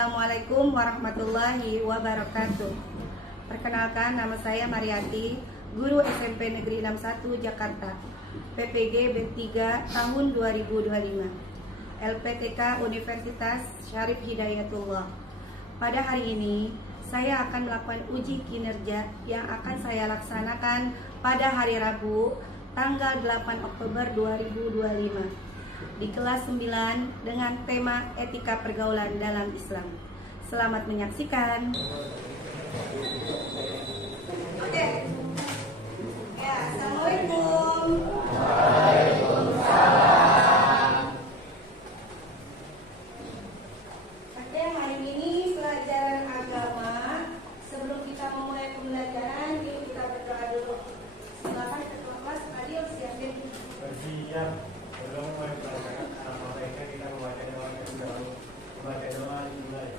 Assalamualaikum warahmatullahi wabarakatuh. Perkenalkan, nama saya Mariati, guru SMP Negeri 61 Jakarta, PPG B3 tahun 2025, LPTK Universitas Syarif Hidayatullah. Pada hari ini, saya akan melakukan uji kinerja yang akan saya laksanakan pada hari Rabu, tanggal 8 Oktober 2025. Di kelas 9 dengan tema etika pergaulan dalam Islam. Selamat menyaksikan. Oke. Ya, Assalamualaikum. Waalaikumsalam. Oke, hari ini pelajaran agama. Sebelum kita memulai pembelajaran, yuk kita berdoa dulu. Silakan ketua kelas Adil siapin. Siap. Belum mulai pelajaran mereka kita membaca doa yang dahulu. Membaca doa dimulai.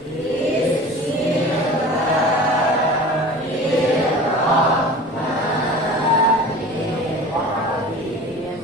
Bismillahirrahmanirrahim.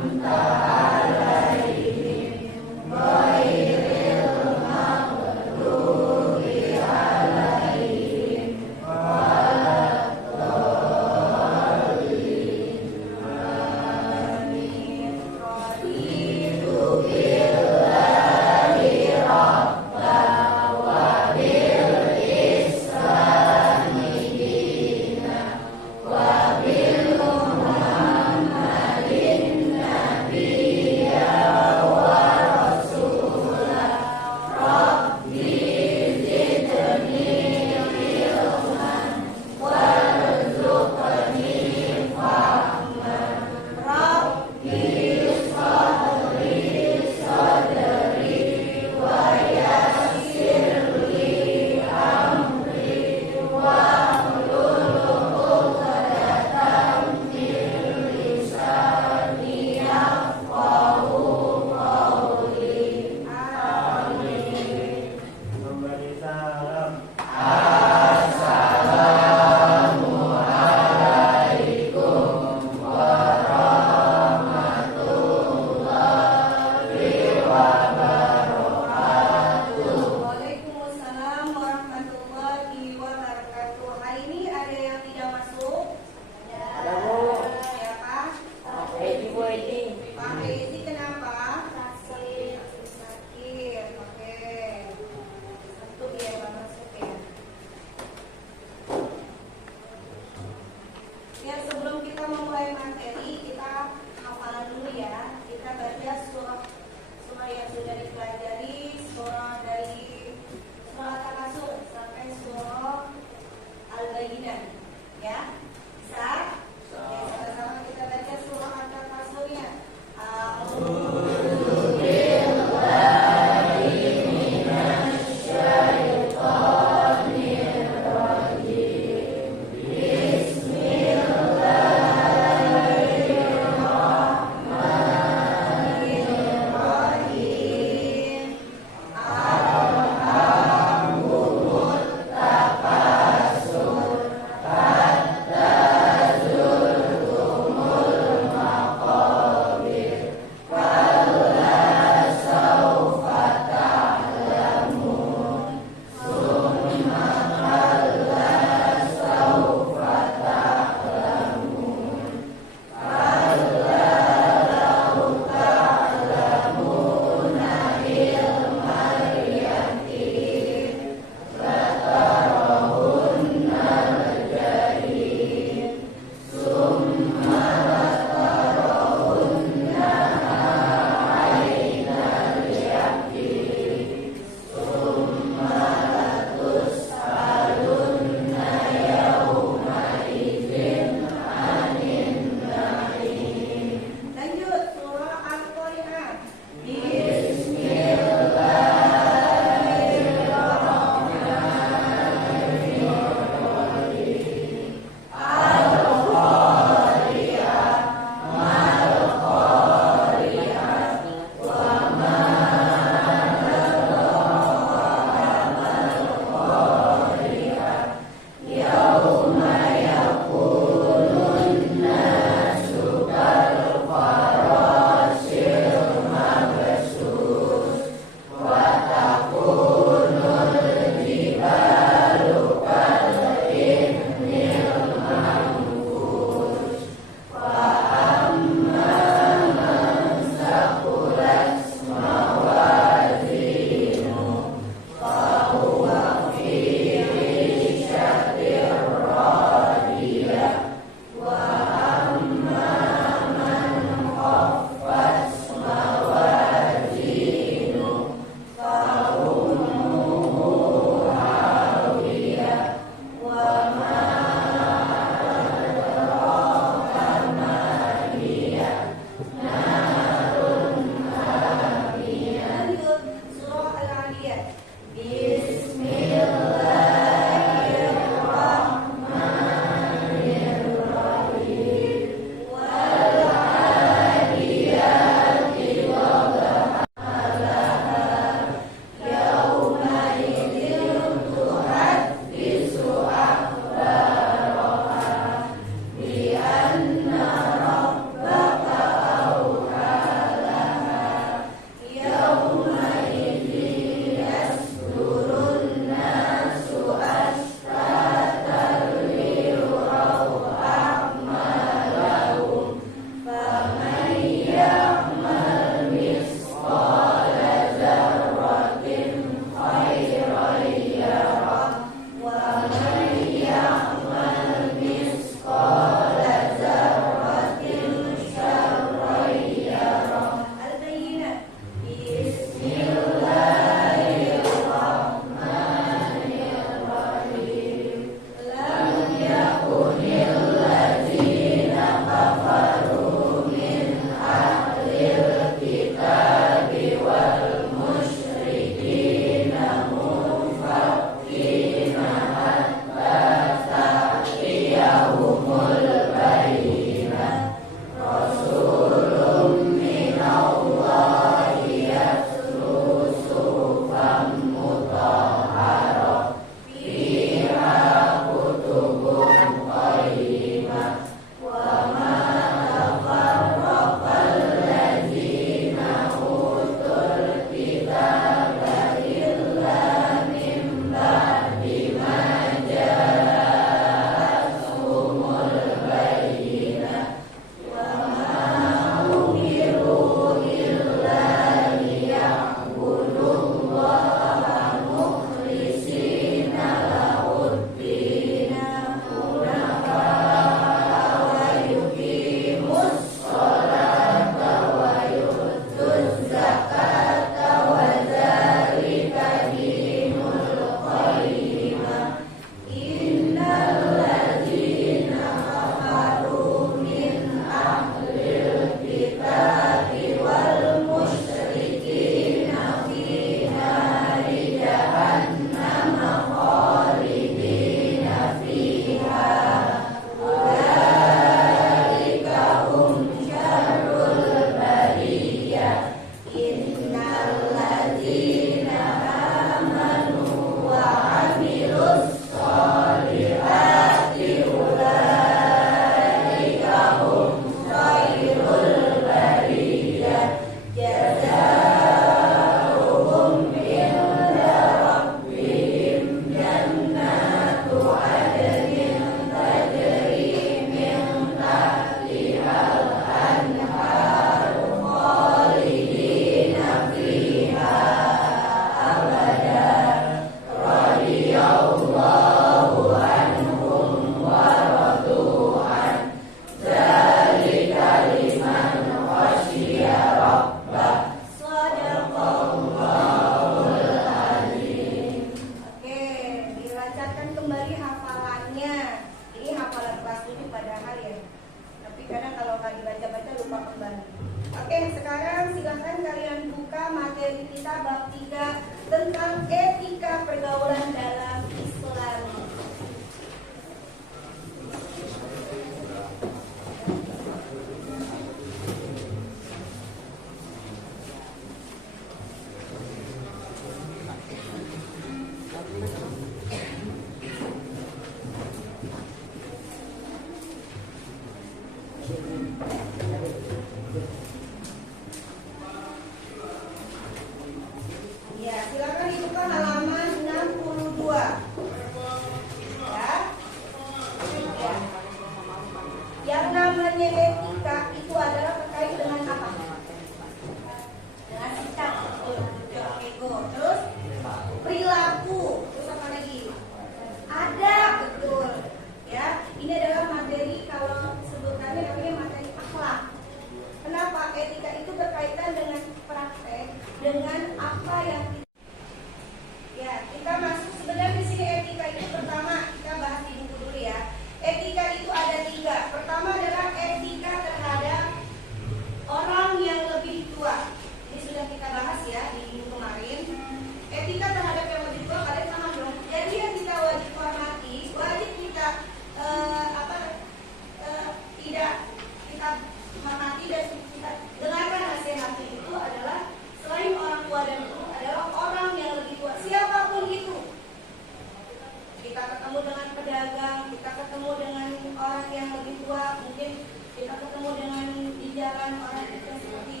misalkan orang itu seperti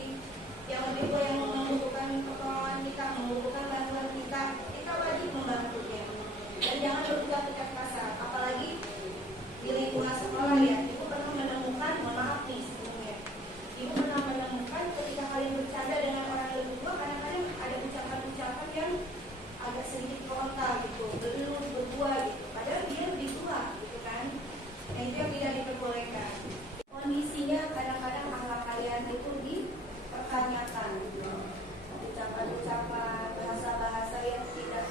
yang lebih tua yang membutuhkan pertolongan kita, membutuhkan bantuan kita, kita wajib membantunya. Dan jangan berucap-ucap kasar, apalagi di lingkungan sekolah ya. Ibu pernah menemukan, mohon maaf nih sebelumnya, ibu pernah menemukan ketika kalian bercanda dengan orang lebih tua, kadang-kadang ada ucapan-ucapan yang agak sedikit frontal gitu, berlulus, berbuah gitu, padahal dia lebih tua gitu kan. Nah itu yang tidak diperbolehkan. Kondisinya kadang-kadang akhlak kalian itu dipertanyakan gitu. Ucapan-ucapan, bahasa-bahasa yang tidak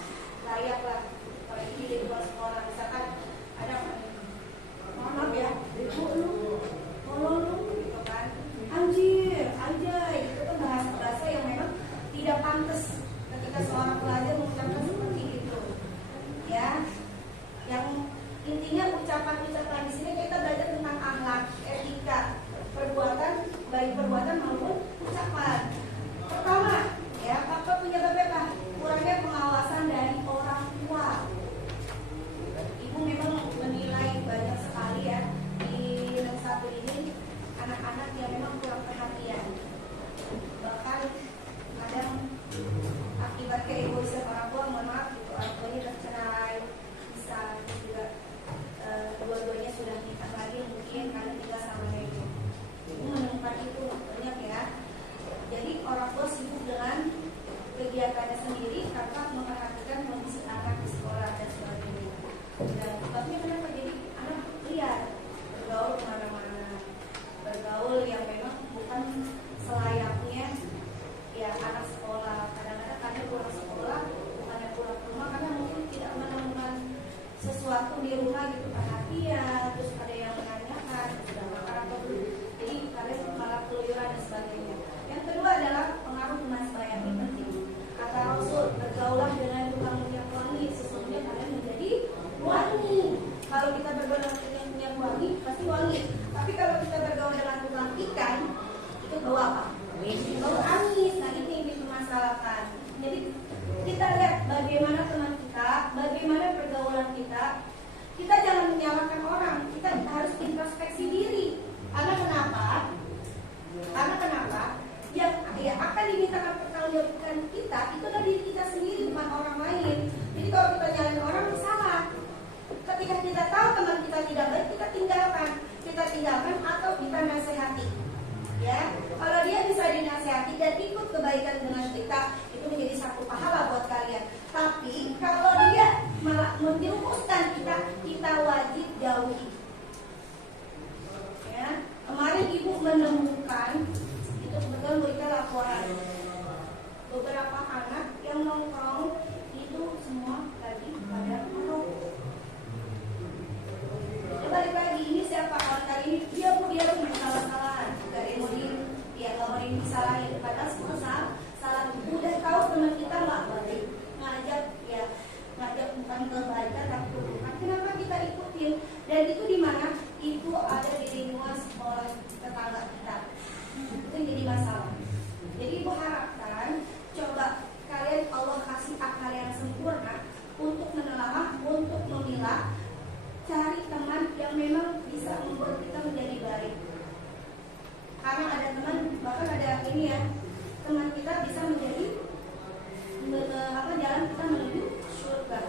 layak lah, apalagi di luar sekolah. Misalkan ada, mohon maaf ya, lu gitu kan, anjir, anjay, itu kan bahasa-bahasa yang memang tidak pantas ketika seorang pelajar mengucapkan seperti itu, ya. Yang intinya ucapan-ucapan di sini kita belajar tentang akhlak, etika, perbuatan, baik perbuatan maupun ucapan. Pertama, ya, faktor penyebab apa? Kurangnya pengawasan dari orang tua. Ibu memang menilai banyak sekali ya di yang satu ini anak-anak yang memang kurang perhatian. Bahkan kadang akibat keegoisan orang tua, mohon maaf gitu, orang tuanya tercerai, bisa juga dua-duanya sudah nikah lagi mungkin karena tinggal sama ibu. Ibu menemukan itu banyak ya. Jadi orang tua sibuk dengan kegiatannya sendiri tanpa memperhatikan kondisi anak di sekolah dan sebagainya. Dan sebabnya kenapa jadi anak liar, bergaul kemana-mana, bergaul yang memang bukan selayaknya ya anak sekolah. Kadang-kadang karena pulang sekolah bukannya pulang ke rumah karena mungkin tidak menemukan sesuatu di rumah gitu, perhatian, terus ada yang menanyakan sudah makan atau belum, jadi kalian malah keluyuran dan sebagainya. Yang kedua adalah pengaruh teman sebaya, ini penting. Kata Rasul, bergaulah dengan tukang minyak wangi, sesungguhnya kalian menjadi wangi. Kalau kita bergaul dengan minyak wangi pasti wangi, tapi kalau kita bergaul dengan tukang ikan itu bau apa? Bau amis. Nah ini yang dipermasalahkan. Jadi kita lihat bagaimana teman kita, bagaimana pergaulan kita. Kita jangan menyalahkan orang, kita harus introspeksi diri. Karena kenapa? Yang akan dimintakan pertanggungjawaban kita itu adalah diri kita sendiri, bukan orang lain. Jadi kalau kita nyalain orang salah. Ketika kita tahu teman kita tidak baik, kita tinggalkan atau kita nasihati. Ya, kalau dia bisa dinasihati dan ikut kebaikan dengan kita, itu menjadi satu pahala buat kalian. Tapi kalau dia malah menjerumuskan kita wajib jauhi. Ya, kemarin ibu menemukan itu kebetulan berita laporan beberapa anak yang nongkrong itu semua lagi pada merokok. Balik lagi, ini siapa kawan ini? Dia punya salah-salahan, gak mau disalahin, padahal semua salah. Udah tahu teman kita nggak baik, ngajak bukan kebaikan tapi keburukan. Kenapa kita ikutin? Dan itu di mana? Itu ada di lingkungan sekolah tetangga kita. Itu jadi masalah. Jadi ibu harapkan coba kalian Allah kasih akal yang sempurna untuk menelaah, untuk memilah, cari teman yang memang bisa membuat kita menjadi baik. Karena ada teman, bahkan ada ini ya, teman kita bisa menjadi jalan kita menuju surga.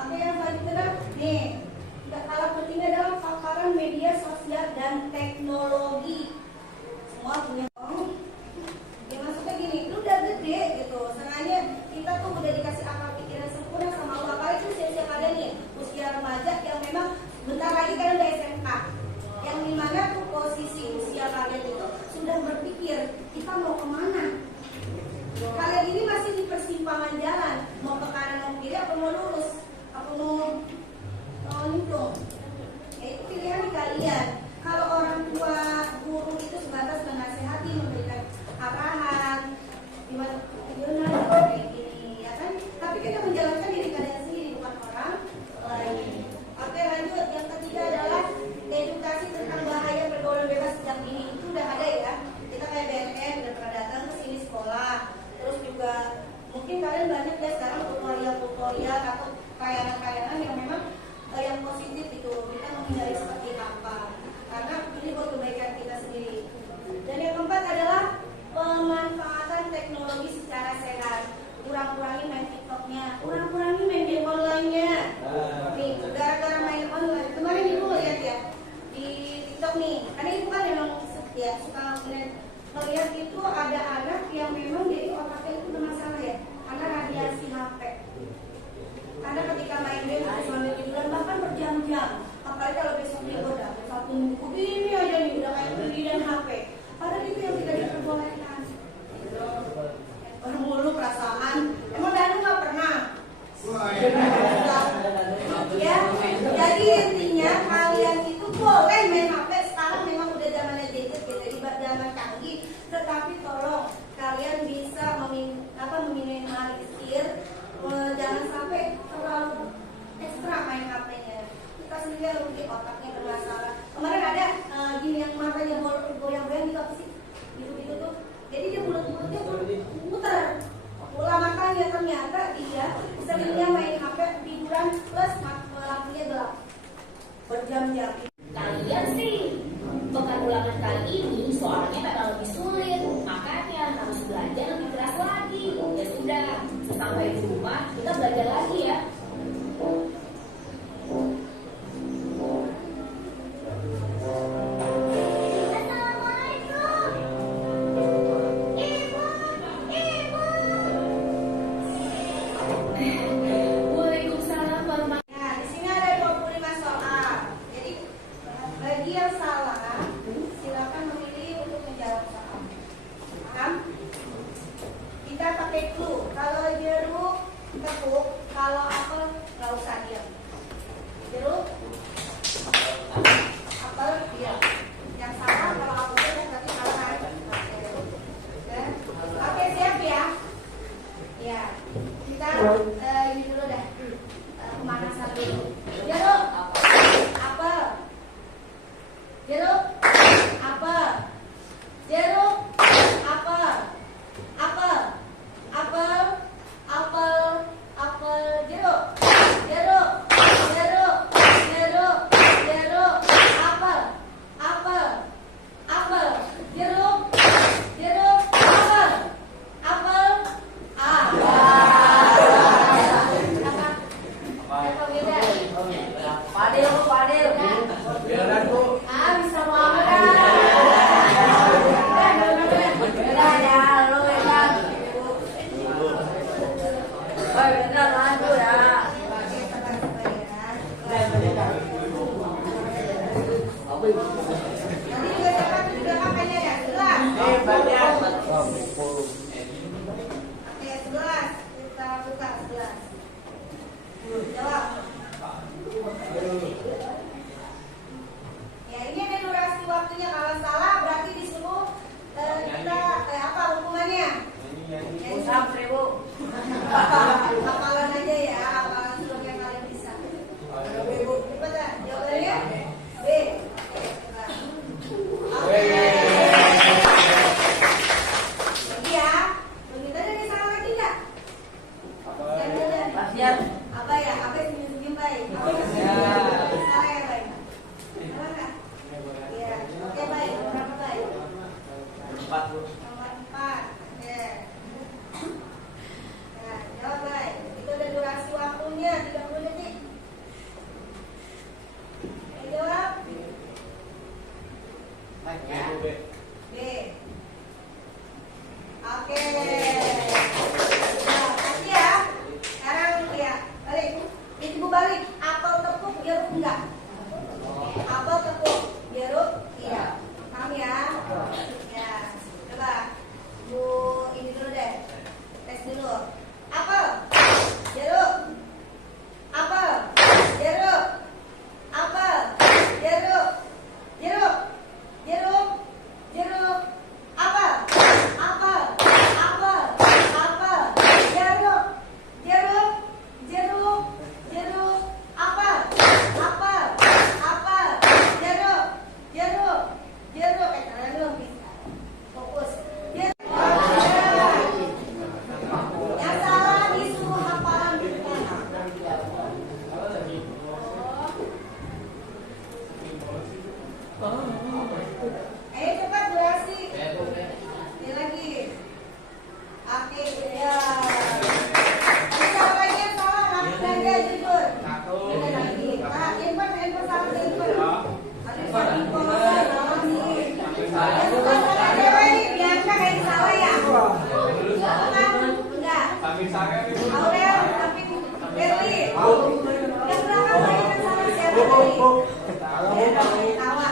Oke, yang selanjutnya nih, tidak kalah pentingnya dalam paparan media sosial dan teknologi. Semua punya ya maksudnya gini, lu udah gede gitu, sengaja kita tuh udah dikasih akal pikiran sempurna sama Allah. Kali itu usia kalian nih, usia remaja yang memang bentar lagi kalian udah SMK, yang dimana tuh posisi usia kalian itu sudah berpikir kita mau kemana. Kalian ini masih di persimpangan jalan, mau ke kanan mau kiri, apa mau lurus, apa mau nyemplung. Itu pilihan di kalian. Kalau orang tua, guru itu sebatas menasihati, memberikan arahan, gimana kayak gini, ya kan? Tapi kita menjalankan diri kalian sendiri, bukan orang lain. Oke, lanjut. Yang ketiga adalah edukasi tentang bahaya pergaulan bebas sejak dini. Itu udah ada ya. Kita kayak BNN udah pernah datang ke sini sekolah. Terus juga mungkin kalian banyak ya sekarang tutorial atau kayangan yang memang yang positif itu. Kita menghindari seperti apa? Karena ini buat kebaikan kita sendiri. Dan yang teknologi secara sehat. Kurang-kurangi main TikToknya, kurang-kurangi main game online-nya. Nih, gara-gara main online, kemarin ibu lihat ya di TikTok nih, karena ibu kan memang ya suka ngeliat itu ada anak yang memang jadi otaknya itu bermasalah ya, karena radiasi HP. Karena ketika main game itu sambil tiduran bahkan berjam-jam, apalagi kalau besok digoda, satu buku ini aja nih udah kayak beli dan HP. Padahal itu yang tidak diperbolehkan. Orang mulu perasaan, emang Danu nggak pernah? Ya, jadi intinya kalian itu boleh main HP. Sekarang memang udah zamannya gadget, jadi zaman canggih. Tetapi tolong kalian bisa meminimalisir, jangan sampai terlalu ekstra main HP-nya. Kita sendiri rugi, otaknya bermasalah. Kemarin ada gini yang matanya goyang-goyang gitu apa sih? Gitu-gitu tuh. Jadi dia mulut-mulutnya muter. Pola makannya ternyata dia seringnya main HP tiduran plus lampunya gelap berjam-jam. Kalian sih pekan ulangan kali ini soalnya memang lebih sulit, makanya harus belajar lebih keras lagi. Ya sudah, sesampai di rumah kita belajar lagi ya. Waalaikumsalam warahmatullahi. Nah, di sini ada 25 soal. Jadi bagi yang salah silakan memilih untuk menjawab soal. Paham? Kita pakai clue. Kalau jeruk tepuk, kalau apel nggak usah diam. Jeruk, apel diam. Yang salah kalau apel tepuk berarti salah kan? Oke, siap ya? Ya, kita ini dulu dah. Pemanasan dulu. Jeruk, apel. Jeruk, apel. Jeruk, apel. Apel, apel, apel, apel, jeruk. Jeruk, jeruk, jeruk, jeruk, apel. Apel, apel, jeruk, jeruk, apel. Apel, apa beda? Padel. Biaran Bu. Bisa banget. Beda ya, lo bebas. Beda lagu ya. Nanti juga dapat juga makanya ya, 11. Oke, 11. Kita buka 11. Jawab. Ya, ini ada durasi waktunya. Kalau salah berarti disuruh kita apa hukumannya? Nyanyi 100.000. Hafalan aja ya, hafalan seluruh yang kalian bisa. Cepetan, jawabannya B. Oke. Lagi ya. Begitu ada yang salah lagi nggak? Siap. Apa ya? Apa yang senyum-senyum baik? Apa yang senyum-senyum? Salah ya baik? Salah nggak? Iya. Oke baik. Berapa baik? 4 Bu. Nomor 4. Ya. Nah, jawab baik. Itu ada durasi waktunya 30 detik. Ayo jawab. Ya. B. Oke. Nah, kasih ya. Sekarang ya, balik. Ibu balik. Apel tepuk, jeruk enggak? Apel tepuk, jeruk iya. Paham ya? Ya. Coba. Bu, ini dulu deh. Tes dulu. Apel, jeruk. Apel, jeruk. Apel, jeruk. Jeruk. Jeruk. Tawa,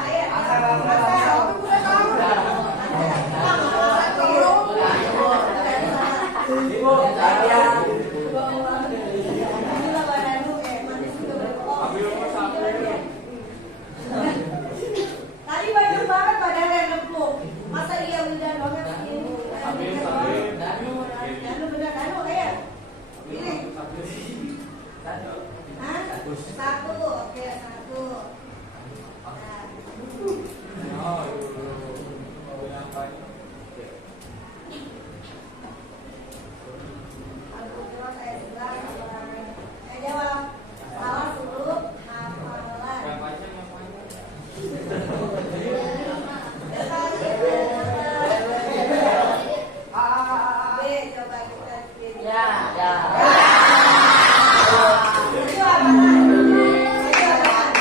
ayo. Ibu, saya. Tadi banyak banget padahal yang nempuk. Masa iya udah banget ini? Danu bener Danu ayo. Pilih. Hah? Satu, oke satu. Aku terus saya bilang saya jawab salah huruf hafalan. B coba kita pilih. Ya, ya. Itu apaan? Itu apaan?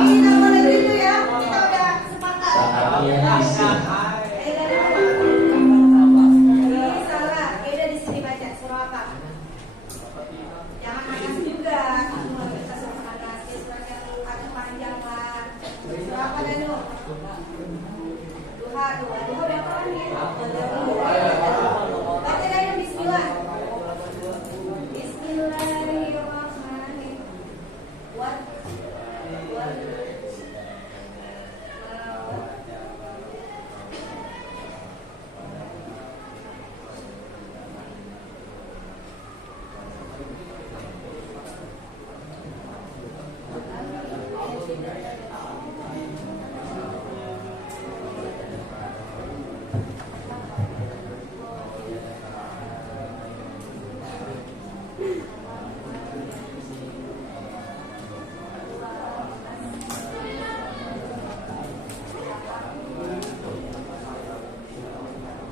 Kita boleh gitu ya. Kita udah sepakat. Ini salah. Beda di sini baca surah apa? Jangan panas juga. Kamu kita suruh panas. Surah yang agak panjang lah. Surah apa Danu? Duha udah apa nih? Baca Danu Bismillah. Bismillahirrahmanirrahim. What?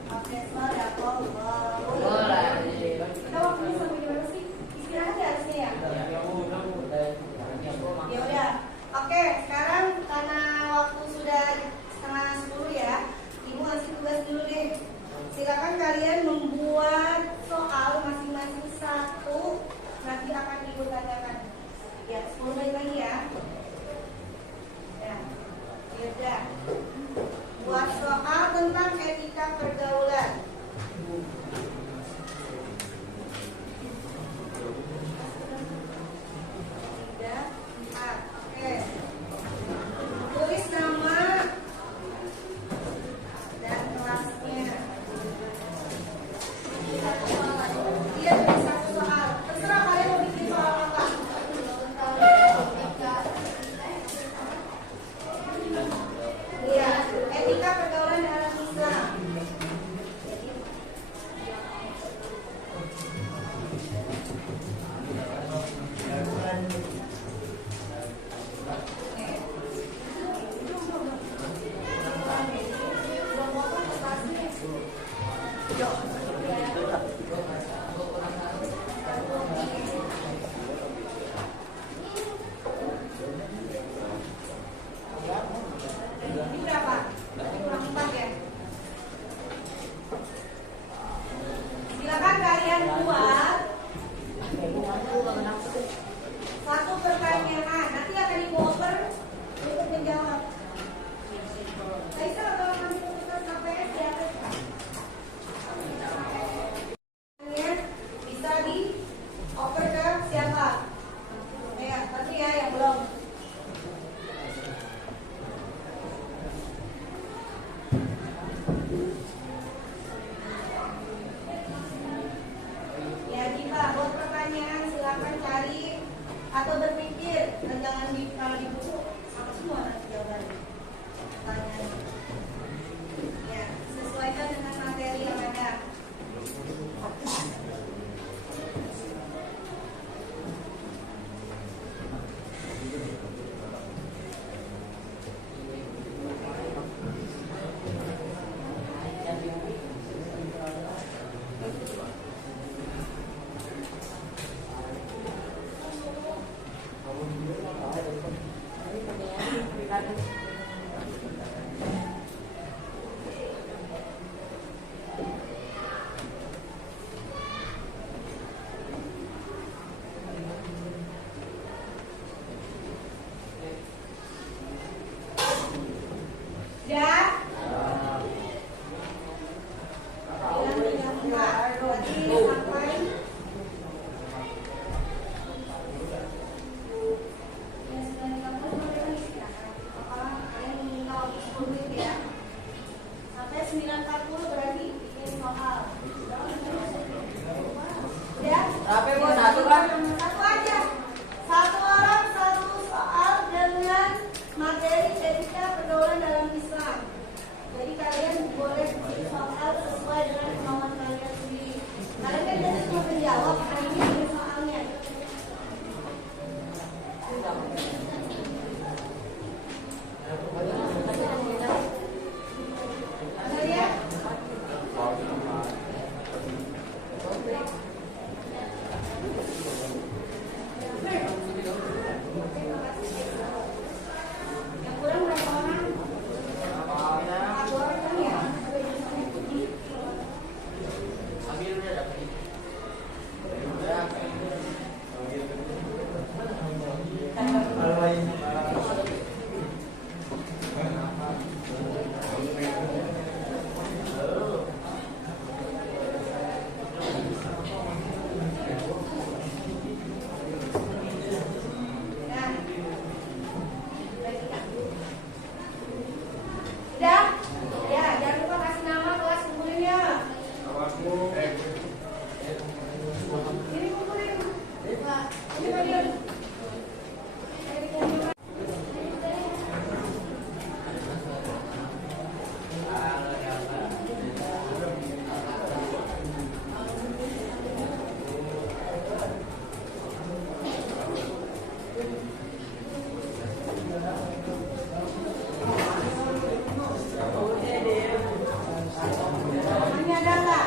Oke, kita waktunya sampai gimana sih? Istirahat ya harusnya ya? Ya udah. Oke, sekarang karena waktu sudah 9:30 ya, Ibu ngasih tugas dulu deh. Silakan kalian membuat soal masing-masing satu, nanti akan Ibu tanyakan. Ya, 10 menit lagi ya. Ya, udah. Buat soal tentang etika pergaulan. Oke. Tulis nama dan kelasnya. Iya, tulis satu soal. Terserah kalian mau bikin soal apa. Iya, etika pergaulan dalam Islam. Ini berapa? Kurang 4 ya? Silakan kalian buat satu pertanyaan. Nanti akan dioper untuk menjawab. Kaisa atau nanti tugas KPS ya? Bisa dioper ke siapa? Ya, tapi ya yang belum. Ya, Diva, buat pertanyaan silakan cari atau berpikir dan jangan kalau di buku sama semua nanti jawabannya. Pertanyaan. Ya, sesuaikan dengan materi yang ada. Satu aja. Satu orang satu soal dengan materi etika pergaulan dalam Islam. Jadi kalian boleh bikin soal sesuai dengan kemauan kalian sendiri. Kalian kan jadi cuma menjawab, nah ini bikin soalnya. Ada ya? Yang kurang berapa orang? Satu orang kan ya? Udah? Ya, jangan lupa kasih nama kelas kumpulnya. Ini kumpulin. Ini bagian. Ini ada nggak?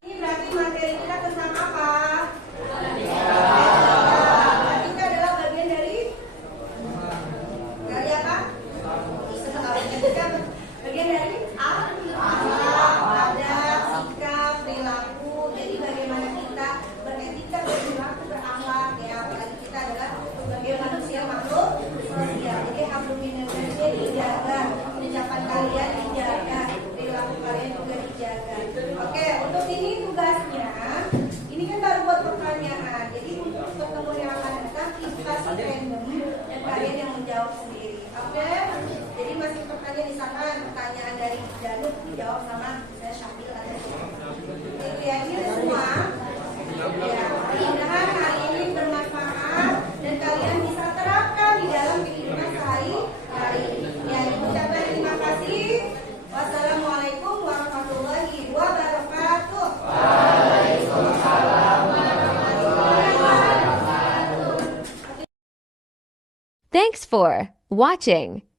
Ini berarti materi kita tentang apa? Etika adalah bagian dari apa? Etika bagian dari akhlak, adab, sikap, perilaku. Jadi bagaimana kita beretika, berperilaku, berakhlak ya. Apalagi kita adalah sebagai manusia makhluk sosial. Jadi hablum minallah dijaga, ucapan kalian dijaga, perilaku kalian juga dijaga. Oke, untuk ini tugasnya, ini kan baru buat pertanyaan. Jadi untuk pertemuan yang akan datang kita kasih random dan kalian yang menjawab sendiri. Oke? Jadi masih pertanyaan misalkan pertanyaan dari Janut dijawab sama saya Syakil atau itu ya, ini semua. Ya, mudah-mudahan hari ini bermanfaat dan kalian bisa terapkan di dalam kehidupan sehari-hari. Ya, ucapkan terima kasih. Wassalamualaikum warahmatullahi wabarakatuh. Thanks for watching.